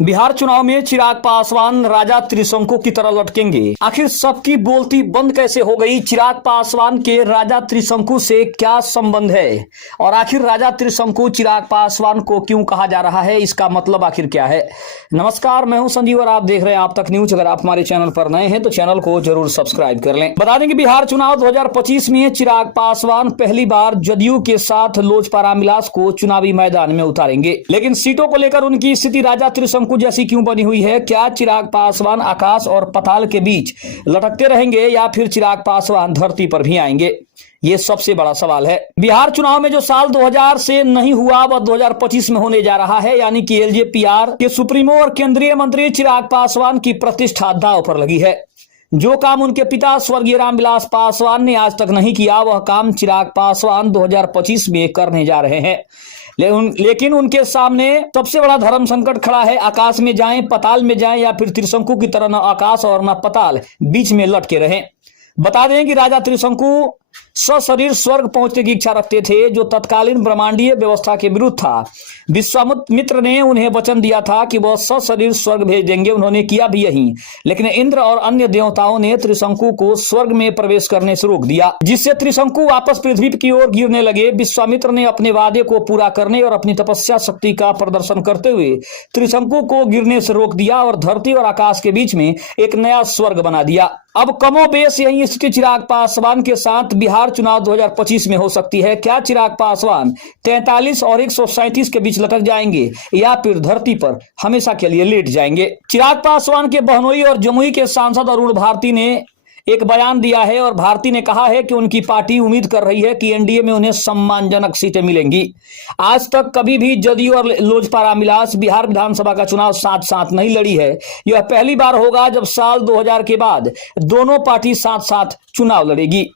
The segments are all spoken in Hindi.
बिहार चुनाव में चिराग पासवान राजा त्रिशंकु की तरह लटकेंगे। आखिर सबकी बोलती बंद कैसे हो गई? चिराग पासवान के राजा त्रिशंकु से क्या संबंध है और आखिर राजा त्रिशंकु चिराग पासवान को क्यों कहा जा रहा है? इसका मतलब आखिर क्या है? नमस्कार, मैं हूं संजीव और आप देख रहे हैं आप तक न्यूज। अगर आप हमारे चैनल पर नए हैं तो चैनल को जरूर सब्सक्राइब कर लें। बता दें कि बिहार चुनाव 2025 में चिराग पासवान पहली बार जदयू के साथ लोजपा रामविलास को चुनावी मैदान में उतारेंगे, लेकिन सीटों को लेकर उनकी स्थिति राजा त्रिशंकु जैसी क्यों बनी हुई है? क्या चिराग पासवान आकाश और पाताल के बीच लटकते रहेंगे या फिर चिराग पासवान धरती पर भी आएंगे? ये सबसे बड़ा सवाल है। बिहार चुनाव में जो साल 2000 से नहीं हुआ वह 2025 में होने जा रहा है, यानी कि एलजेपीआर के सुप्रीमो और केंद्रीय मंत्री चिराग पासवान की प्रतिष्ठा दांव पर लगी है। जो काम उनके पिता स्वर्गीय रामविलास पासवान ने आज तक नहीं किया, वह काम चिराग पासवान 2025 में करने जा रहे हैं। लेकिन उनके सामने सबसे बड़ा धर्म संकट खड़ा है। आकाश में जाएं, पाताल में जाएं या फिर त्रिशंकु की तरह न आकाश और न पाताल, बीच में लटके रहें। बता दें कि राजा त्रिशंकु सशरीर स्वर्ग पहुंचने की इच्छा रखते थे, जो तत्कालीन ब्रह्मांडीय व्यवस्था के विरुद्ध था। विश्वामित्र ने उन्हें वचन दिया था कि वह सशरीर स्वर्ग भेज देंगे। उन्होंने किया भी यही, लेकिन इंद्र और अन्य देवताओं ने त्रिशंकु को स्वर्ग में प्रवेश करने से रोक दिया, जिससे त्रिशंकु वापस पृथ्वी की ओर गिरने लगे। विश्वामित्र ने अपने वादे को पूरा करने और अपनी तपस्या शक्ति का प्रदर्शन करते हुए त्रिशंकु को गिरने से रोक दिया और धरती और आकाश के बीच में एक नया स्वर्ग बना दिया। अब कमोबेश यही स्थिति चिराग पासवान के साथ बिहार चुनाव 2025 में हो सकती है। क्या चिराग पासवान 43 और 137 के बीच लटक जाएंगे या फिर धरती पर हमेशा के लिए लेट जाएंगे? चिराग पासवान के बहनोई और जमुई के सांसद अरुण भारती ने एक बयान दिया है और भारती ने कहा है कि उनकी पार्टी उम्मीद कर रही है कि एनडीए में उन्हें सम्मानजनक सीटें मिलेंगी। आज तक कभी भी जदयू और लोजपा रामविलास बिहार विधानसभा का चुनाव साथ साथ नहीं लड़ी है। यह पहली बार होगा जब साल 2000 के बाद दोनों पार्टी साथ साथ चुनाव लड़ेगी।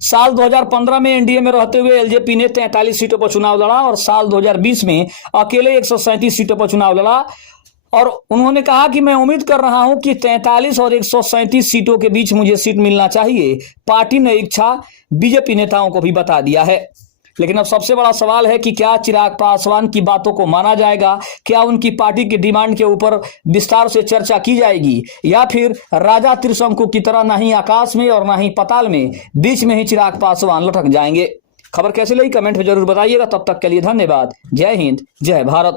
साल 2015 में एनडीए में रहते हुए एलजेपी ने 43 सीटों पर चुनाव लड़ा और साल 2020 में अकेले 137 सीटों पर चुनाव लड़ा। और उन्होंने कहा कि मैं उम्मीद कर रहा हूं कि 43 और 137 सीटों के बीच मुझे सीट मिलना चाहिए। पार्टी ने इच्छा बीजेपी नेताओं को भी बता दिया है। लेकिन अब सबसे बड़ा सवाल है कि क्या चिराग पासवान की बातों को माना जाएगा? क्या उनकी पार्टी की डिमांड के ऊपर विस्तार से चर्चा की जाएगी या फिर राजा त्रिशंकु की तरह ना ही आकाश में और ना ही पाताल में, बीच में ही चिराग पासवान लटक जाएंगे? खबर कैसी लगी कमेंट में जरूर बताइएगा। तब तक के लिए धन्यवाद। जय हिंद, जय भारत।